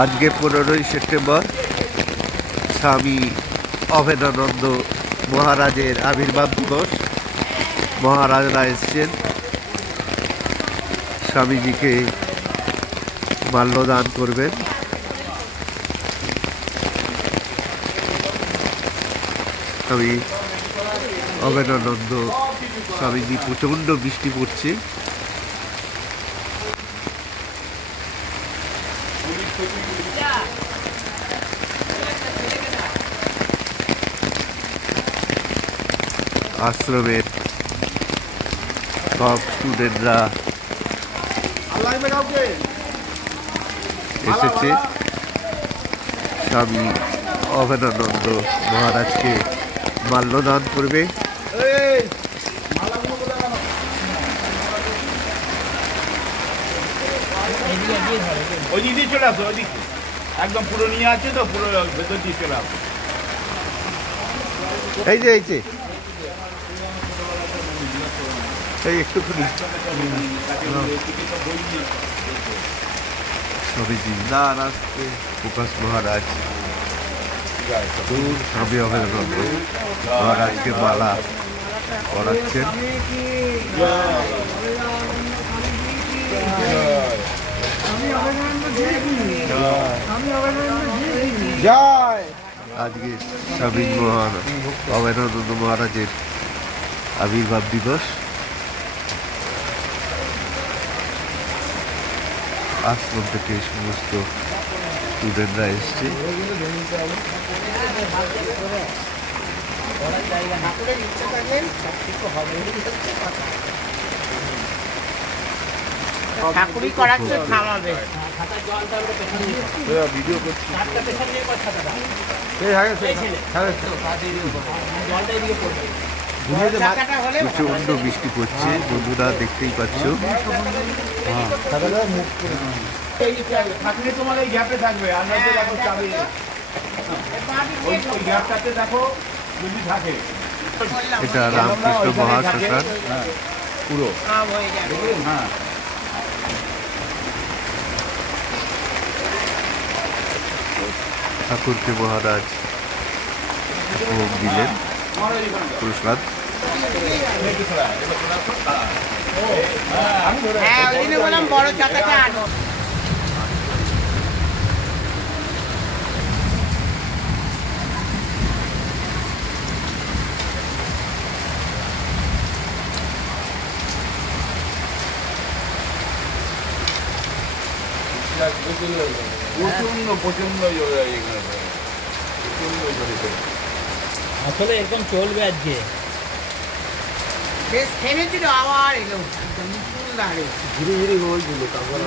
आज के 15 सेप्टेम्बर स्वामी अभेदानंद महाराजेर आविर्भाव दिवस। महाराजरा एसेछेन स्वामीजी के माल्यदान करबेन। स्वामी अभेदानंद स्वामीजी प्रचंड बृष्टि पड़ছে। आश्रमेर सब स्टूडेंटरा एसेছে स्वामी अभेदानंद महाराज के माल्यदान करबे। একদম পুরো নিয়ে আছে তো পুরো ভেতর দিয়ে চলে আসো। এই যে একটুখানি स्वामीजी प्रकाश महाराज स्वामी अभेदानंद महाराज के माला पड़ाচ্ছেন। आज के स्वामी अभेदानंद महाराजेर आविर्भाव दिवस। आश्रम থেকে সমস্ত স্টুডেন্টরা এসেছে। ঠাকুরই করাচ্ছে থামাবে। ভিডিও করছি। প্রচন্ড বৃষ্টি পড়ছে বন্ধুরা, দেখতেই পাচ্ছ। তোমার এই গ্যাপে থাকবে আর নয়তো দেখো চাবি ওই গ্যাপটাতে দেখো যদি থাকে। এটা রামকৃষ্ণ মহাশ্মশান পুরো হ্যাঁ। ठाकुर के महाराज भोग दिलेन प्रसाद। হ্যাঁ ওই দিনে বললাম বড় চাকাটা আনো। আসলে এরকম চলবে আজকে। বেশ থেমেছিল আবার এলো একদম ফুল দাঁড়িয়ে ধীরে ধীরে হয়েছিল তারপরে